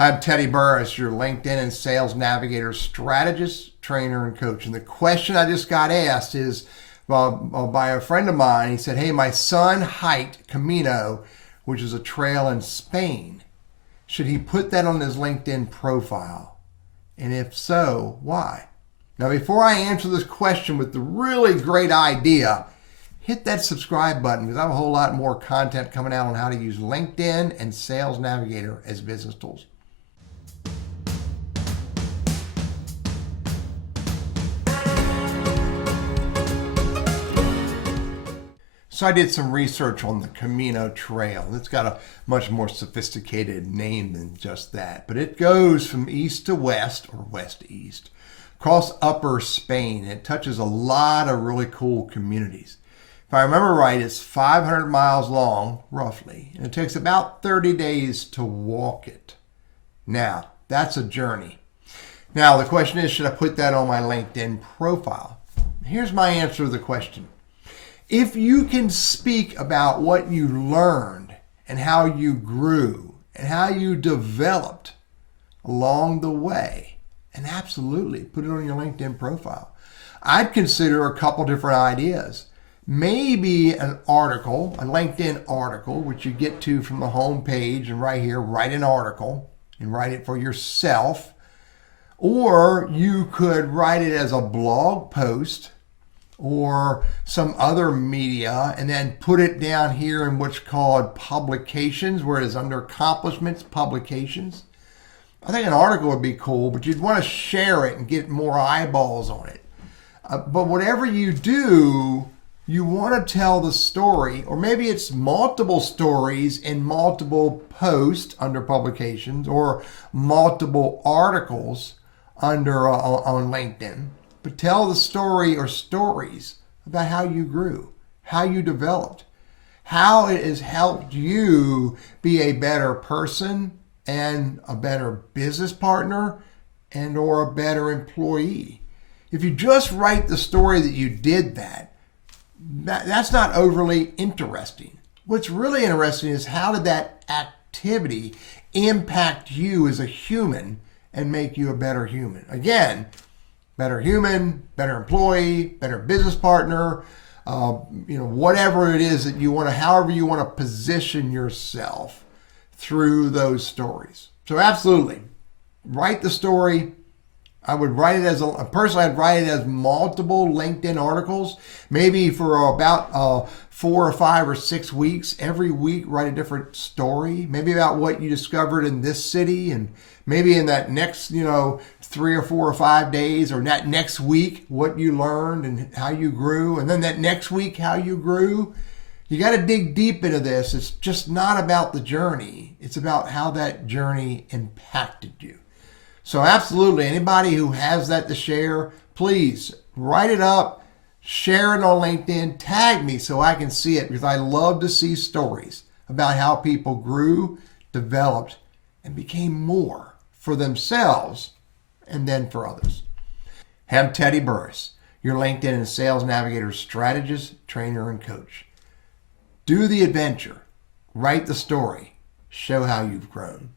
Hi, I'm Teddy Burriss, your LinkedIn and Sales Navigator strategist, trainer, and coach. And the question I just got asked is by a friend of mine. He said, hey, my son hiked Camino, which is a trail in Spain. Should he put that on his LinkedIn profile? And if so, why? Now, before I answer this question with the really great idea, hit that subscribe button because I have a whole lot more content coming out on how to use LinkedIn and Sales Navigator as business tools. So I did some research on the Camino Trail. It's got a much more sophisticated name than just that. But it goes from east to west, or west to east, across upper Spain. It touches a lot of really cool communities. If I remember right, it's 500 miles long, roughly. And it takes about 30 days to walk it. Now, that's a journey. Now, the question is, should I put that on my LinkedIn profile? Here's my answer to the question. If you can speak about what you learned and how you grew and how you developed along the way, and absolutely put it on your LinkedIn profile. I'd consider a couple different ideas. Maybe an article, a LinkedIn article, which you get to from the home page and right here, write an article and write it for yourself. Or you could write it as a blog post or some other media, and then put it down here in what's called publications, where it is under accomplishments, publications. I think an article would be cool, but you'd want to share it and get more eyeballs on it. But whatever you do, you want to tell the story, or maybe it's multiple stories in multiple posts under publications, or multiple articles under on LinkedIn. But tell the story or stories about how you grew, how you developed, how it has helped you be a better person and a better business partner and or a better employee. If you just write the story that you did that's not overly interesting. What's really interesting is how did that activity impact you as a human and make you a better human? Again, better human, better employee, better business partner, whatever it is that you want to, however you want to position yourself through those stories. So absolutely, write the story. I would write it as personally, I'd write it as multiple LinkedIn articles, maybe for about 4 or 5 or 6 weeks. Every week, write a different story, maybe about what you discovered in this city, and maybe in that next, 3 or 4 or 5 days, or that next week, what you learned and how you grew, and then that next week, how you grew. You got to dig deep into this. It's just not about the journey. It's about how that journey impacted you. So absolutely, anybody who has that to share, please write it up, share it on LinkedIn, tag me so I can see it, because I love to see stories about how people grew, developed, and became more for themselves and then for others. I'm Teddy Burriss, your LinkedIn and Sales Navigator strategist, trainer, and coach. Do the adventure, write the story, show how you've grown.